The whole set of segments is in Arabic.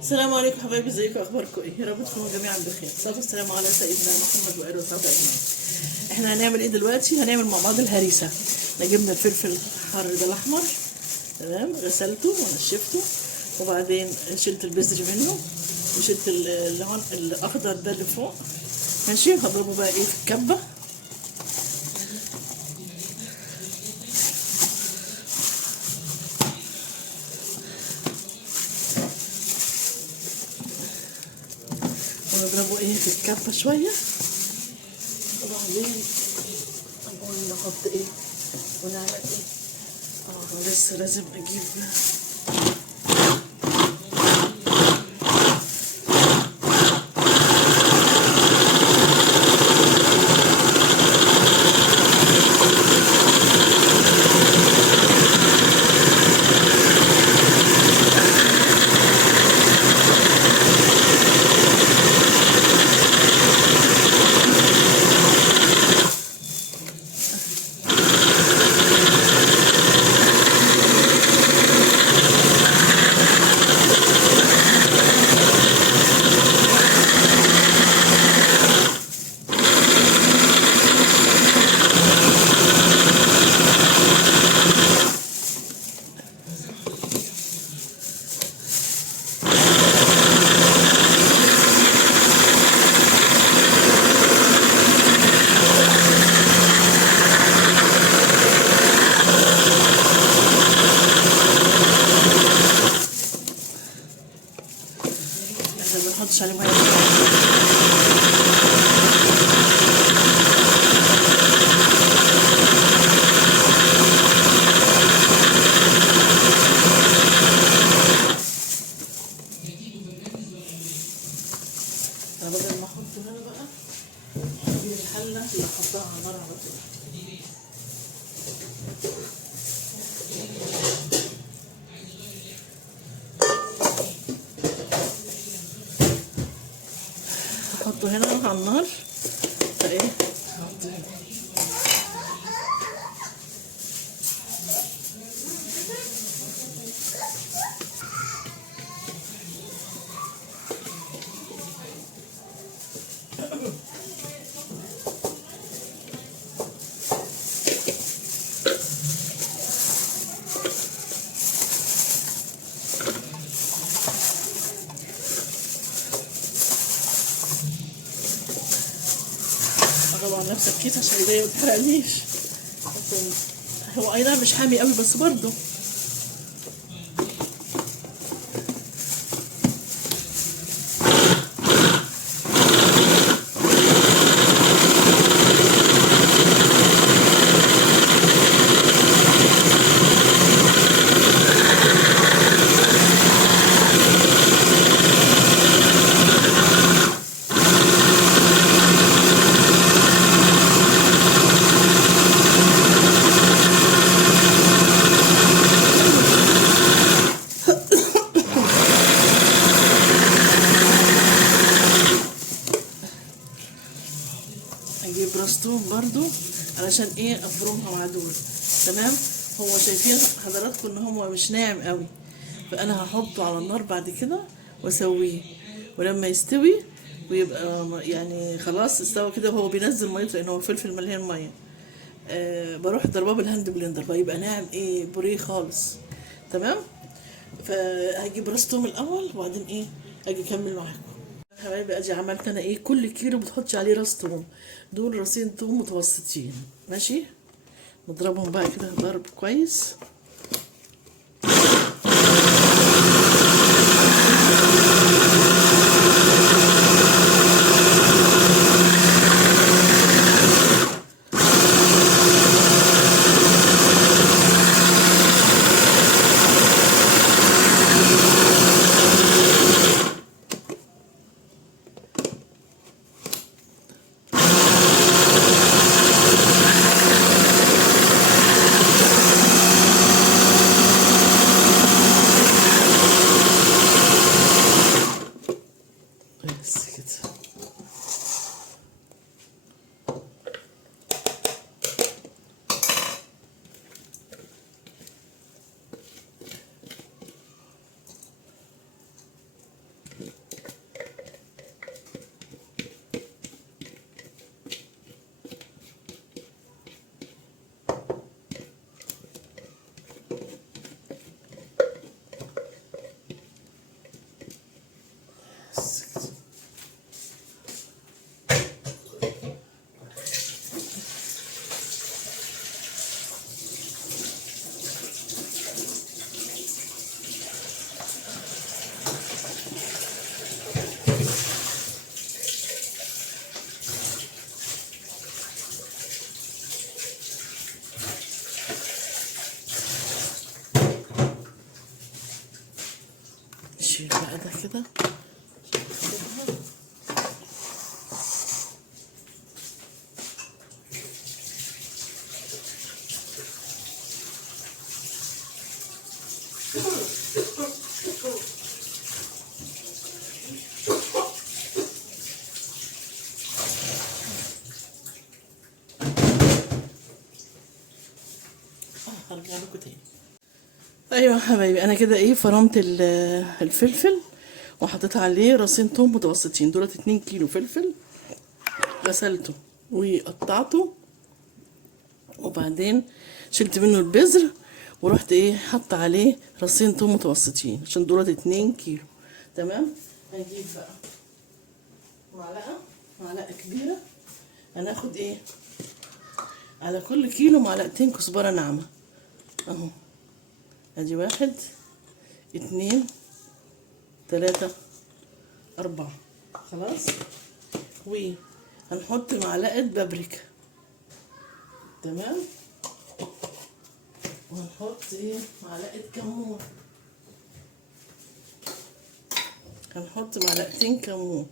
السلام عليكم حبايبي، ازيكم؟ اخباركم ايه؟ يا رب تكونوا جميعا بخير. الصلاه والسلام على سيدنا محمد واله وصحبه اجمعين. احنا هنعمل ايه دلوقتي؟ هنعمل مع بعض الهريسه. احنا جبنا الفلفل الحار ده الاحمر، تمام، غسلته ونشفته، وبعدين شلت البذر منه، وشلت اللي هون الاخضر ده اللي فوق، ماشي. هضربه بقى ايه في الكبه. ونضربه ايه في الكبه شويه، وبعدين نقول نحط ايه ونعمل ايه. لسه لازم اجيب عشان ما نحطش عليه ميه. انا بدل ما احطه هنا بقى اجيب الحله اللي احطها على النار على طول. احطه هنا على النار فايه احط هنا. طبعا نفس الكيس عشان ايديا ما تحرقنيش. هو اي نعم مش حامي قوي بس برضه اجيب راس توم برضو علشان ايه افرمها مع دول، تمام. هو شايفين حضراتكم ان هو مش ناعم قوي، فانا هحطه على النار بعد كده واسويه، ولما يستوي ويبقى يعني خلاص استوى كده وهو بينزل ميته لان هو فلفل مليان ميه، بروح ضرباه بالهاند بلندر فيبقى ناعم ايه بوريه خالص، تمام. فهجيب راس توم الاول وبعدين ايه اجي اكمل معاكم. حبايبي ادي عملت انا ايه، كل كيلو بتحطش عليه راس توم، دول راسين توم متوسطين، ماشي. نضربهم بقى كده ضرب كويس. نشيل بقى ده كده. هرجع لكم تاني. ايوه يا حبايبي، انا كده ايه فرمت الفلفل وحطيت عليه راسين توم متوسطين، دولت 2 كيلو فلفل. غسلته وقطعته وبعدين شلت منه البذر ورحت ايه حط عليه راسين توم متوسطين عشان دولت 2 كيلو. تمام. هنجيب بقى معلقه كبيره. هناخد ايه على كل كيلو معلقتين كزبره ناعمه اهو. ادي 1 2 3 4. خلاص. وهنحط معلقه بابريكا. تمام. وهنحط ايه معلقه كمون. هنحط معلقتين كمون،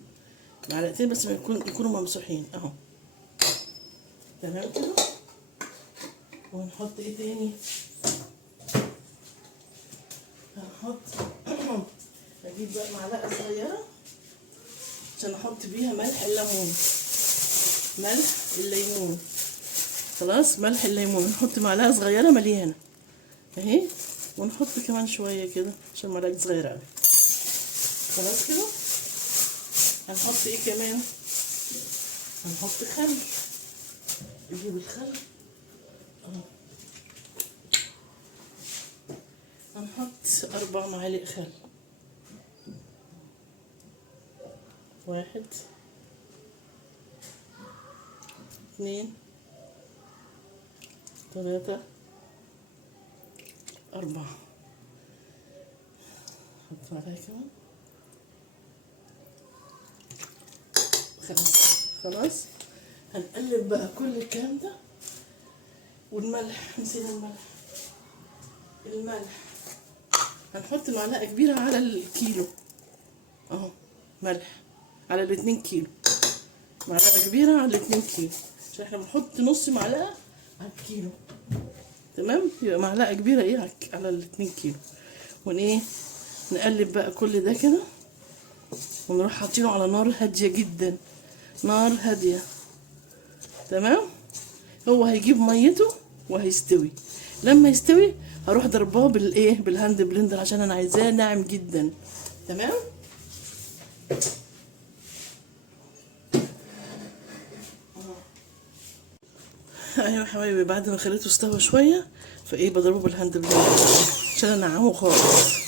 معلقتين بس ما يكونوا ممسوحين اهو. تمام كده. وهنحط ايه تاني؟ هنحط اجيب بقى معلقه صغيره عشان احط بيها ملح الليمون. خلاص. ملح الليمون نحط معلقه صغيره مليانه اهي، ونحط كمان شويه كده عشان معلقه صغيره قوي. خلاص كده. هنحط ايه كمان؟ هنحط خل. نجيب الخل اهو. هنحط 4 معالق خل. 1 2 3 4. حط عليها كمان. خلاص. هنقلب بقى كل الكلام ده. والملح، نسينا الملح هنحط معلقه كبيره على الكيلو اهو. ملح على 2 كيلو، معلقه كبيره على 2 كيلو عشان احنا بنحط نص معلقه على الكيلو. تمام. يبقى معلقه كبيره ايه على 2 كيلو. ايه نقلب بقى كل ده كده ونروح حاطينه على نار هاديه جدا، نار هاديه. تمام. هو هيجيب ميته وهيستوي. لما يستوي هروح ضرباه بالهاند بلندر عشان انا عايزاه ناعم جدا. تمام. ايوه يا حبايبي، بعد ما خليته استوى شويه فايه بضربه بالهاند بلندر عشان انعمه خالص.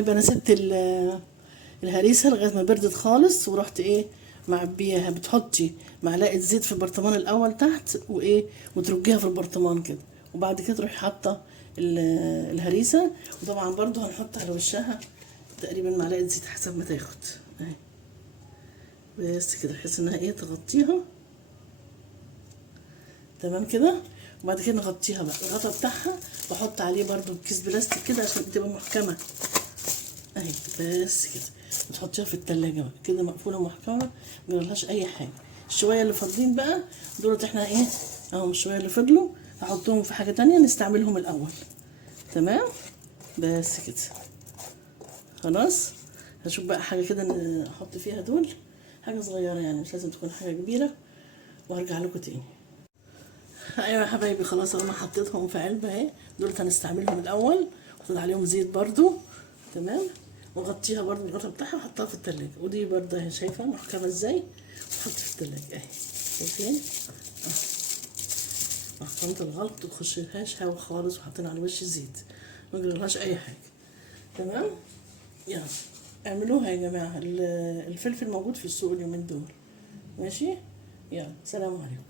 حبايبي انا سبت الهريسه لغايه ما بردت خالص، ورحت ايه معبياها. بتحطي معلقه زيت في البرطمان الاول تحت، وايه وترجيها في البرطمان كده، وبعد كده تروحي حاطه الهريسه. وطبعا برضو هنحط على وشها تقريبا معلقه زيت حسب ما تاخد اهي، بس كده بحيث انها ايه تغطيها تمام كده. وبعد كده نغطيها بقى الغطا بتاعها، واحط عليه برضو كيس بلاستيك كده عشان تبقى محكمه اهي، بس كده. وتحطيها في التلاجة بقى كده مقفولة ومحكمة، ميجرالهاش أي حاجة. الشوية اللي فاضلين بقى دولت احنا ايه اهم، الشوية اللي فضلوا هحطهم في حاجة تانية نستعملهم الأول. تمام بس كده خلاص. هشوف بقى حاجة كده احط فيها دول، حاجة صغيرة يعني مش لازم تكون حاجة كبيرة، وهرجع لكم تاني. ايوه يا حبايبي خلاص انا حطيتهم في علبة اهي، دولت هنستعملهم الأول، وحطيت عليهم زيت برضو تمام، وغطيها برضو بالغطا بتاعها وحطها في التلاجة. ودي برضو اهي شايفة محكمة ازاي، وحط في التلاجة اهي شايفين محكمة الغلق، متخشلهاش هوا خالص، وحطينا على وش الزيت مجرالهاش أي حاجة. تمام يلا اعملوها يا جماعة. الفلفل موجود في السوق اليومين دول، ماشي. يلا سلام عليكم.